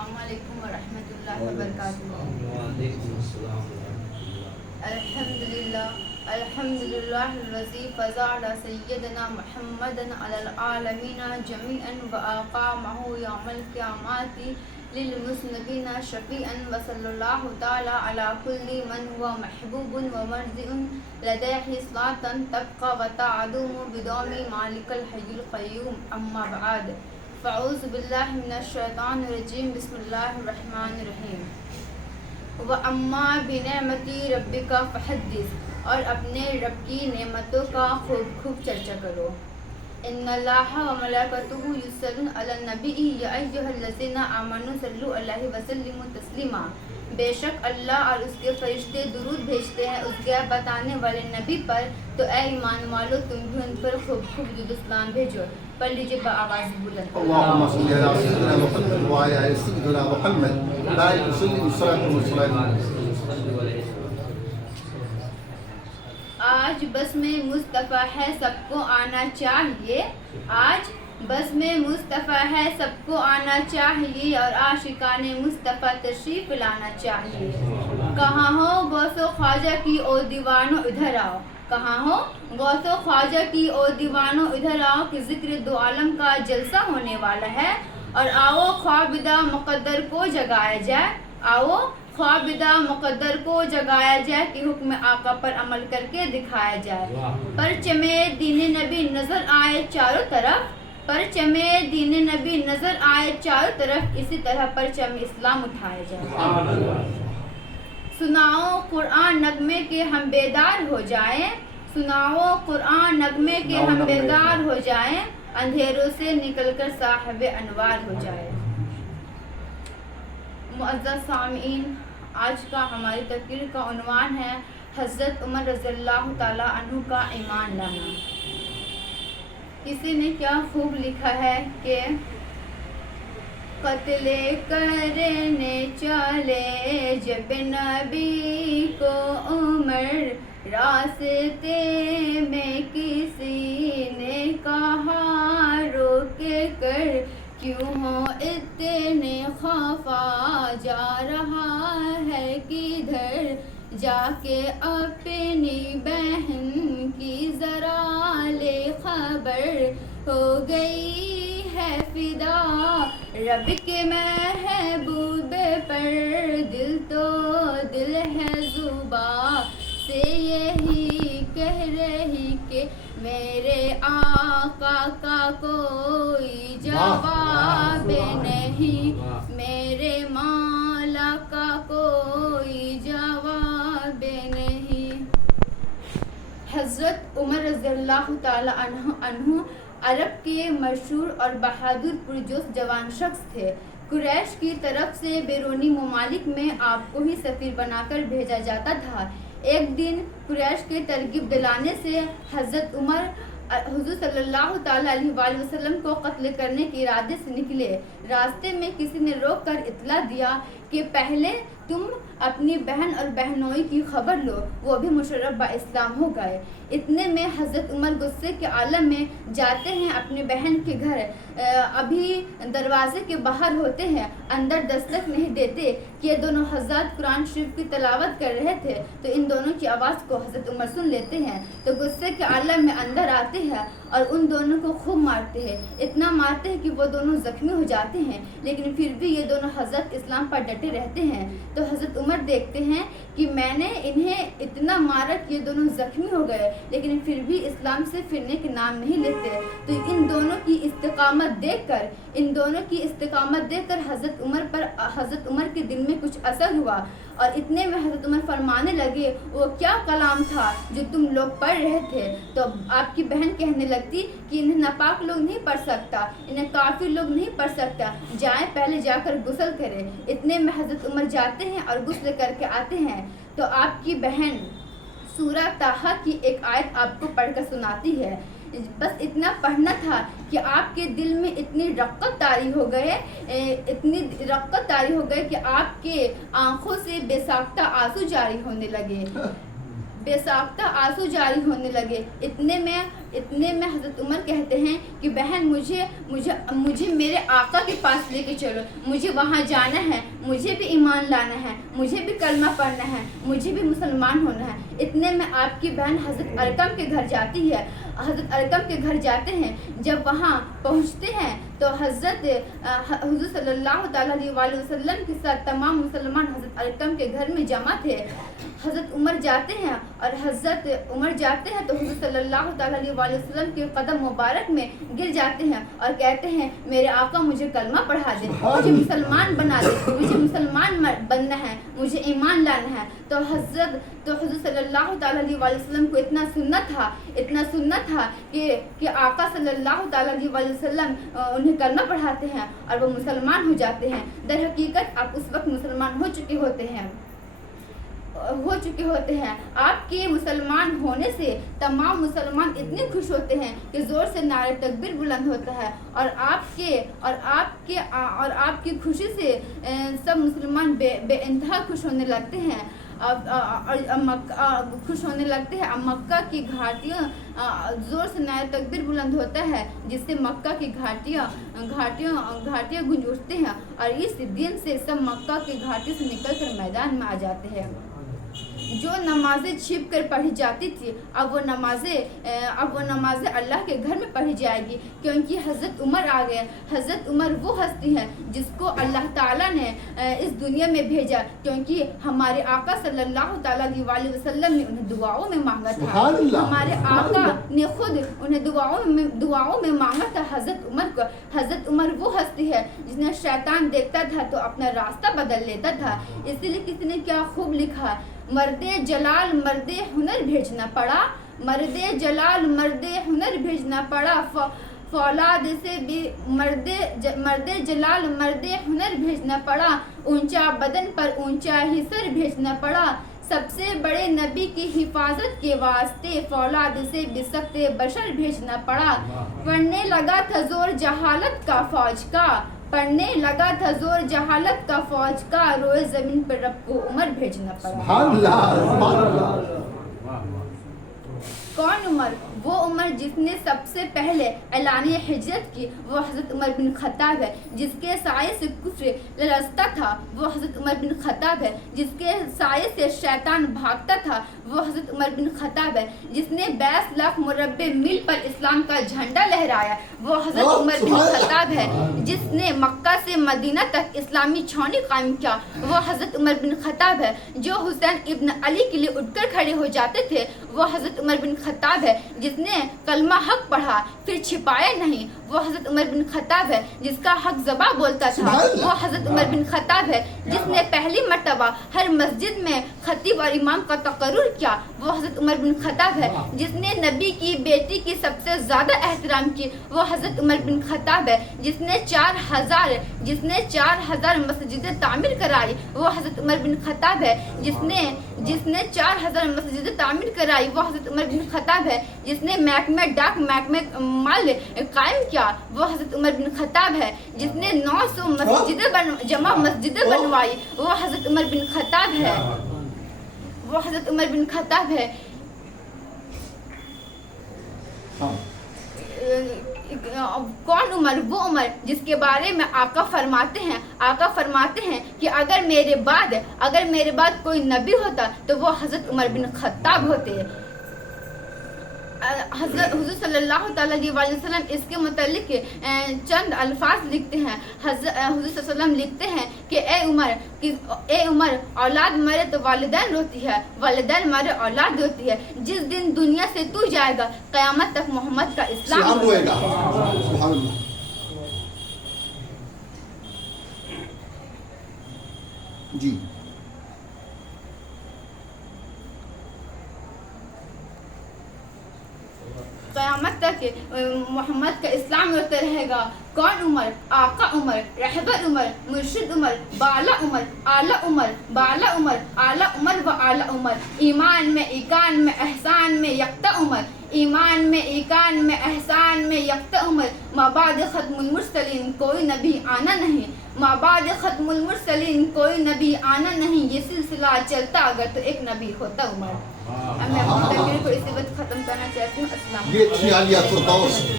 السلام علیکم ورحمۃ اللہ وبرکاتہ. الحمد للہ الذی فضل سیدنا محمد علی العالمین جمیعا واقامہ یوم القیامۃ للمذنبین شفیعا وصلی اللہ تعالی علی کل من هو محبوب ومرضی لدیہ صلاۃ تبقى وتعدوم بدوم مالک الحی القیوم. اما بعد فاعوذ باللہ من الشیطان الرجیم. بسم اللہ الرحمن الرحیم. وَأَمَّا بِنِعْمَتِ رَبِّكَ فَحَدِّثْ، اور اپنے رب کی نعمتوں کا خوب خوب چرچا کرو. ان اللہ وملائکتہ یصلون علی النبی یا ایھا الذین آمنوا صلوا علیہ وسلموا تسلیما. بے شک اللہ اور اس کے فرشتے درود بھیجتے ہیں اس غیب بتانے والے نبی پر، تو اے ایمان والو تم بھی ان پر خوب خوب درود و سلام بھیجو. پڑھ لیجیے بآواز بلند. اللهم صل على سيدنا محمد وعلى آل سيدنا محمد بارك وسلم والصلاة والسلام. آج بس میں مصطفیٰ ہے سب کو آنا چاہیے. آج بس میں مصطفیٰ ہے سب کو آنا چاہیے اور عاشقان مصطفیٰ تشریف لانا چاہیے. کہاں ہو غوث و خواجہ کی او دیوانو ادھر آؤ. کہاں ہو غوث و خواجہ کی او دیوانو ادھر آؤ کہ ذکر دو عالم کا جلسہ ہونے والا ہے. اور آؤ خوابدہ مقدر کو جگایا جائے. آؤ خوابدہ مقدر کو جگایا جائے کہ حکم آقا پر عمل کر کے دکھایا جائے. پرچم دین نبی نظر آئے چاروں طرف. پرچم دین نبی نظر آئے چاروں طرف. اسی طرح پرچم اسلام اٹھایا جائے. سناؤ قرآن نغمے کے ہم بیدار ہو جائیں. سناؤ قرآن نغمے کے ہم بیدار ہو جائیں. اندھیروں سے نکل کر صاحب انوار ہو جائے. معزز سامعین، آج کا ہماری تقریر کا عنوان ہے حضرت عمر رضی اللہ تعالی عنہ کا ایمان لانا. کسی نے کیا خوب لکھا ہے کہ قتل کرنے چلے جب نبی کو عمر، راستے میں کسی نے کہا روک کر کیوں ہو اتنے خفا، جا رہا ہے کدھر، جا کے اپنی بہن کی ذرا لے خبر، ہو گئی ہے فدا رب کے محبوب پر، دل تو دل ہے زباں سے یہی کہہ رہی کہ میرے آقا کا کوئی جواب نہیں، میرے مولا کا کوئی جواب نہیں. حضرت عمر رضی اللہ تعالی عنہ عرب کے مشہور اور بہادر پرجوش جوان شخص تھے. قریش کی طرف سے بیرونی ممالک میں آپ کو ہی سفیر بنا کر بھیجا جاتا تھا. ایک دن قریش کے ترغیب دلانے سے حضرت عمر حضور صلی اللہ تعالی علیہ وآلہ وسلم کو قتل کرنے کے ارادے سے نکلے. راستے میں کسی نے روک کر اطلاع دیا کہ پہلے تم اپنی بہن اور بہنوئی کی خبر لو. وہ بھی مشرف با اسلام ہو گئے. اتنے میں حضرت عمر غصے کے عالم میں جاتے ہیں اپنی بہن کے گھر. ابھی دروازے کے باہر ہوتے ہیں، اندر دستک نہیں دیتے کہ یہ دونوں حضرات قرآن شریف کی تلاوت کر رہے تھے. تو ان دونوں کی آواز کو حضرت عمر سن لیتے ہیں تو غصے کے عالم میں اندر آتے ہیں اور ان دونوں کو خوب مارتے ہیں. اتنا مارتے ہیں کہ وہ دونوں زخمی ہو جاتے ہیں، لیکن پھر بھی یہ دونوں حضرت اسلام پر ڈٹے رہتے ہیں. تو حضرت عمر دیکھتے ہیں کہ میں نے انہیں اتنا مارا کہ یہ دونوں زخمی ہو گئے، لیکن پھر بھی اسلام سے پھرنے کے نام نہیں لیتے. تو ان دونوں کی استقامت دیکھ کر حضرت عمر کے دل میں کچھ اثر ہوا. اور اتنے میں حضرت عمر فرمانے لگے وہ کیا کلام تھا جو تم لوگ پڑھ رہے تھے. تو آپ کی بہن کہنے لگتی کہ انہیں ناپاک لوگ نہیں پڑھ سکتا، انہیں کافر لوگ نہیں پڑھ سکتا، جائیں پہلے جا کر غسل کریں. اتنے میں حضرت عمر جاتے ہیں اور غسل کر کے آتے ہیں تو آپ کی بہن سورہ طٰہٰ کی ایک آیت آپ کو پڑھ کر سناتی ہے. بس اتنا پڑھنا تھا کہ آپ کے دل میں اتنی رقت طاری ہو گئے کہ آپ کے آنکھوں سے بے ساختہ آنسو جاری ہونے لگے. اتنے میں اتنے میں حضرت عمر کہتے ہیں کہ بہن مجھے میرے آقا کے پاس لے کے چلو، مجھے وہاں جانا ہے، مجھے بھی ایمان لانا ہے، مجھے بھی کلمہ پڑھنا ہے، مجھے بھی مسلمان ہونا ہے۔ اتنے میں آپ کی بہن حضرت ارقم کے گھر جاتی ہے۔ حضرت ارقم کے گھر جاتے ہیں، جب وہاں پہنچتے ہیں تو حضور صلی اللہ تعالیٰ علیہ وآلہ وسلم کے ساتھ تمام مسلمان حضرت ارقم کے گھر میں جمع تھے۔ حضرت عمر جاتے ہیں اور حضرت عمر جاتے ہیں تو حضور صلی اللہ تعالیٰ علیہ وآلہ وسلم کے قدم مبارک میں گر جاتے ہیں اور کہتے ہیں میرے آقا مجھے کلمہ پڑھا دے، مجھے مسلمان بنا دے، مجھے مسلمان بننا ہے، مجھے ایمان لانا ہے۔ تو حضور صلی اللہ تعالیٰ علیہ وآلہ وسلم کو اتنا سنت تھا کہ آقا صلی اللہ تعالیٰ علیہ وآلہ وسلم انہیں کلمہ پڑھاتے ہیں اور وہ مسلمان ہو جاتے ہیں۔ در حقیقت آپ اس وقت مسلمان ہو چکے ہوتے ہیں۔ آپ کے مسلمان ہونے سے تمام مسلمان اتنے خوش ہوتے ہیں کہ زور سے نعرہ تکبیر بلند ہوتا ہے اور آپ کی خوشی سے سب مسلمان بے انتہا خوش ہونے لگتے ہیں مکہ کی گھاٹیاں زور سے نعرہ تکبیر بلند ہوتا ہے جس سے مکہ کی گھاٹیاں گونج اٹھتے ہیں اور اس دن سے سب مکہ کی گھاٹی سے نکل کر میدان میں آ جاتے ہیں۔ جو نمازیں چھپ کر پڑھی جاتی تھی اب وہ نمازیں اللہ کے گھر میں پڑھی جائے گی، کیونکہ حضرت عمر آ گئے۔ حضرت عمر وہ ہستی ہے جس کو اللہ تعالیٰ نے اس دنیا میں بھیجا، کیونکہ ہمارے آقا صلی اللہ تعالیٰ علیہ وآلہ وسلم نے انہیں دعاؤں میں مانگا تھا۔ ہمارے آقا نے خود انہیں دعاؤں میں مانگا تھا حضرت عمر کو۔ حضرت عمر وہ ہستی ہے جس نے شیطان دیکھتا تھا تو اپنا راستہ بدل لیتا تھا۔ اسی لیے کسی نے کیا خوب لکھا، مرد جلال مرد ہنر بھیجنا پڑا، مرد جلال مرد ہنر بھیجنا پڑا، فولاد سے بھی مرد جلال مرد ہنر بھیجنا پڑا، اونچا بدن پر اونچا ہی سر بھیجنا پڑا، سب سے بڑے نبی کی حفاظت کے واسطے فولاد سے بھی سخت بشر بھیجنا پڑا، پڑھنے لگا تھا زور جہالت کا فوج کا، پڑھنے لگا تھا زور جہالت کا فوج کا، روئے زمین پر رب کو عمر بھیجنا پڑا۔ سبحان اللہ۔ کون عمر؟ وہ عمر جس نے سب سے پہلے اعلان ہجرت کی، وہ حضرت عمر بن خطاب ہے۔ جس کے سائے سے کفر لرزتا تھا وہ حضرت عمر بن خطاب ہے۔ جس کے سائے سے شیطان بھاگتا تھا وہ حضرت عمر بن خطاب ہے۔ جس نے 22 لاکھ مربع میل پر اسلام کا جھنڈا لہرایا وہ حضرت عمر بن خطاب ہے۔ جس نے مکہ سے مدینہ تک اسلامی چھاؤنی قائم کیا وہ حضرت عمر بن خطاب ہے۔ جو حسین ابن علی کے لیے اٹھ کر کھڑے ہو جاتے تھے وہ حضرت عمر بن خطاب ہے۔ جس نے کلمہ حق پڑھا پھر چھپایا نہیں وہ حضرت عمر بن خطاب ہے۔ جس کا حق زباں بولتا تھا وہ حضرت عمر بن خطاب ہے۔ جس نے پہلی مرتبہ ہر مسجد میں خطیب اور امام کا تقرر کیا وہ حضرت عمر بن خطاب ہے۔ جس نے نبی کی بیٹی کی سب سے زیادہ احترام کی وہ حضرت عمر بن خطاب ہے۔ جس نے 4000 مسجدیں تعمیر کرائی وہ حضرت عمر بن خطاب ہے۔ جس نے 4000 مسجدیں تعمیر کرائی وہ حضرت عمر بن خطاب ہے۔ جس نے محکمہ ڈاک محکمہ مال قائم کیا وہ حضرت عمر بن خطاب ہے۔ جس نے 900 جمع مسجدیں بنوائی وہ حضرت عمر بن خطاب ہے۔ کون عمر؟ وہ عمر جس کے بارے میں آقا فرماتے ہیں کہ اگر میرے بعد کوئی نبی ہوتا تو وہ حضرت عمر بن خطاب ہوتے۔ حضور صلی اللہ تعالیٰ علیہ وسلم اس کے متعلق چند الفاظ لکھتے ہیں۔ حضور صلی اللہ علیہ وسلم لکھتے ہیں کہ اے عمر اولاد مرے تو والدین روتی ہے، والدین مرے اولاد روتی ہے۔ جس دن دنیا سے تو جائے گا قیامت تک محمد کا اسلام ہوئے گا۔ سبحان اللہ۔ جی قیامت تک محمد کا اسلام ہوتا رہے گا کون عمر؟ آقا عمر، رہبر عمر، مرشد عمر، بالا عمر، اعلیٰ عمر، بالا عمر، اعلیٰ عمر و اعلیٰ عمر، ایمان میں ایکان میں احسان میں یکتا عمر، ایمان میں ایکان میں احسان میں یکتا عمر، مابعد ختم المرسلین کوئی نبی آنا نہیں، مابعد ختم المرسلین کوئی نبی آنا نہیں، یہ سلسلہ چلتا اگر تو ایک نبی ہوتا عمر۔ اب میں اپنی تقریر کو اسی وقت ختم کرنا چاہتی ہوں۔ السلام علیکم۔ یہ تھی عالیہ فردوس۔